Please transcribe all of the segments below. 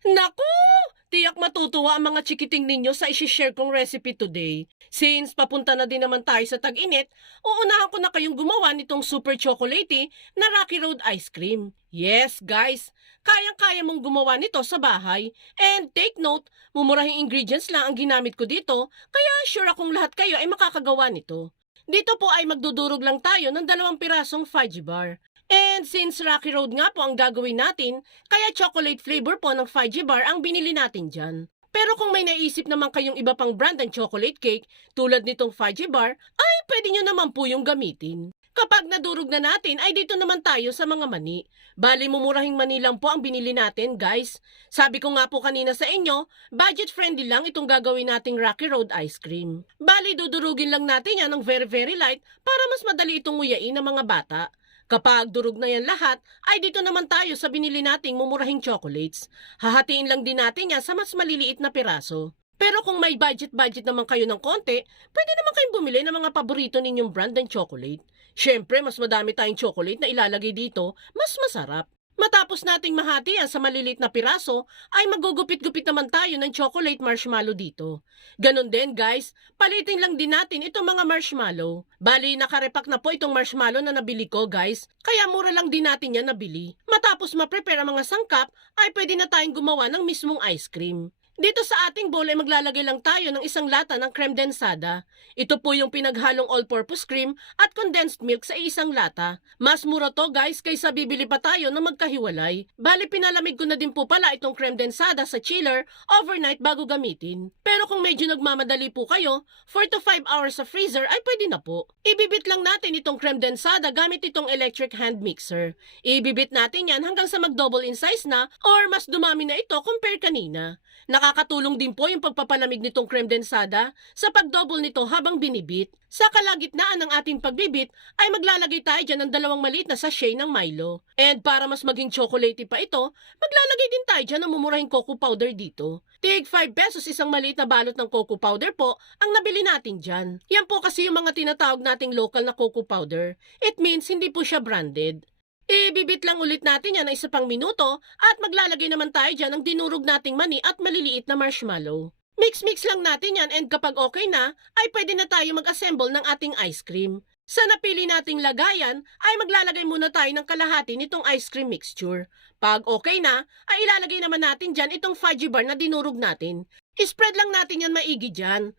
Naku! Tiyak matutuwa ang mga chikiting ninyo sa isi-share kong recipe today. Since papunta na din naman tayo sa tag-init, uunahan ko na kayong gumawa nitong super chocolatey na Rocky Road ice cream. Yes, guys, kayang-kaya mong gumawa nito sa bahay. And take note, mumurahing ingredients lang ang ginamit ko dito, kaya sure akong lahat kayo ay makakagawa nito. Dito po ay magdudurog lang tayo ng dalawang pirasong fudgy bar. And since Rocky Road nga po ang gagawin natin, kaya chocolate flavor po ng fudgy bar ang binili natin dyan. Pero kung may naisip naman kayong iba pang brand ng chocolate cake tulad nitong fudgy bar, ay pwede nyo naman po yung gamitin. Kapag nadurog na natin, ay dito naman tayo sa mga mani. Bali, mumurahing mani lang po ang binili natin, guys. Sabi ko nga po kanina sa inyo, budget-friendly lang itong gagawin nating Rocky Road ice cream. Bali, dudurugin lang natin yan ng very very light para mas madali itong nguyain ng mga bata. Kapag durog na yan lahat, ay dito naman tayo sa binili nating mumurahing chocolates. Hahatiin lang din natin yan sa mas maliliit na piraso. Pero kung may budget-budget naman kayo ng konti, pwede naman kayong bumili ng mga paborito ninyong brand ng chocolate. Siyempre, mas madami tayong chocolate na ilalagay dito, mas masarap. Matapos nating mahati sa maliliit na piraso, ay magugupit-gupit naman tayo ng chocolate marshmallow dito. Ganon din guys, palitin lang din natin itong mga marshmallow. Bali, nakarepak na po itong marshmallow na nabili ko guys, kaya mura lang din natin yan nabili. Matapos ma-prepare ang mga sangkap, ay pwede na tayong gumawa ng mismong ice cream. Dito sa ating bowl ay maglalagay lang tayo ng isang lata ng creme densada. Ito po yung pinaghalong all-purpose cream at condensed milk sa isang lata. Mas mura to guys kaysa bibili pa tayo na magkahiwalay. Bali pinalamig ko na din po pala itong creme densada sa chiller overnight bago gamitin. Pero kung medyo nagmamadali po kayo, 4 to 5 hours sa freezer ay pwede na po. Ibibit lang natin itong creme densada gamit itong electric hand mixer. Ibibit natin yan hanggang sa mag-double in size na or mas dumami na ito compare kanina. Nakakatulong din po yung pagpapalamig nitong creme densada sa pag-double nito habang binibit. Sa kalagitnaan ng ating pagbibit ay maglalagay tayo dyan ng dalawang maliit na sachet ng Milo. And para mas maging chocolatey pa ito, maglalagay din tayo dyan ng mumurahing cocoa powder dito. Tig 5 pesos isang maliit na balot ng cocoa powder po ang nabili natin dyan. Yan po kasi yung mga tinatawag nating local na cocoa powder. It means hindi po siya branded. Ibibit lang ulit natin yan ng isa pang minuto at maglalagay naman tayo dyan ng dinurog nating mani at maliliit na marshmallow. Mix-mix lang natin yan and kapag okay na, ay pwede na tayo mag-assemble ng ating ice cream. Sa napili nating lagayan, ay maglalagay muna tayo ng kalahati nitong ice cream mixture. Pag okay na, ay ilalagay naman natin dyan itong fudgy bar na dinurog natin. Spread lang natin yan maigi dyan.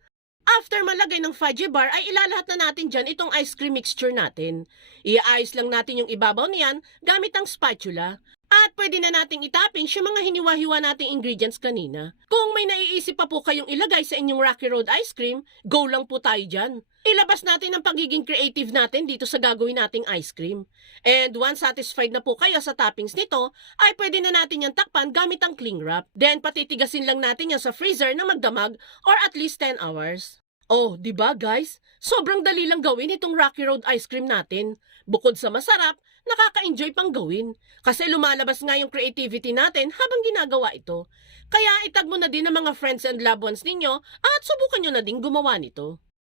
After malagay ng fudgy bar ay ilalahat na natin dyan itong ice cream mixture natin. Iaayos lang natin yung ibabaw niyan gamit ang spatula. At pwede na nating itapping yung mga hiniwa-hiwa nating ingredients kanina. Kung may naiisip pa po kayong ilagay sa inyong Rocky Road ice cream, go lang po tayo dyan. Ilabas natin ang pagiging creative natin dito sa gagawin nating ice cream. And once satisfied na po kayo sa toppings nito, ay pwede na natin yan takpan gamit ang cling wrap. Then patitigasin lang natin yan sa freezer na magdamag or at least 10 hours. Oh, di ba guys? Sobrang dali lang gawin itong Rocky Road ice cream natin. Bukod sa masarap, nakaka-enjoy pang gawin. Kasi lumalabas nga yung creativity natin habang ginagawa ito. Kaya itag mo na din ang mga friends and loved ones ninyo at subukan nyo na din gumawa nito.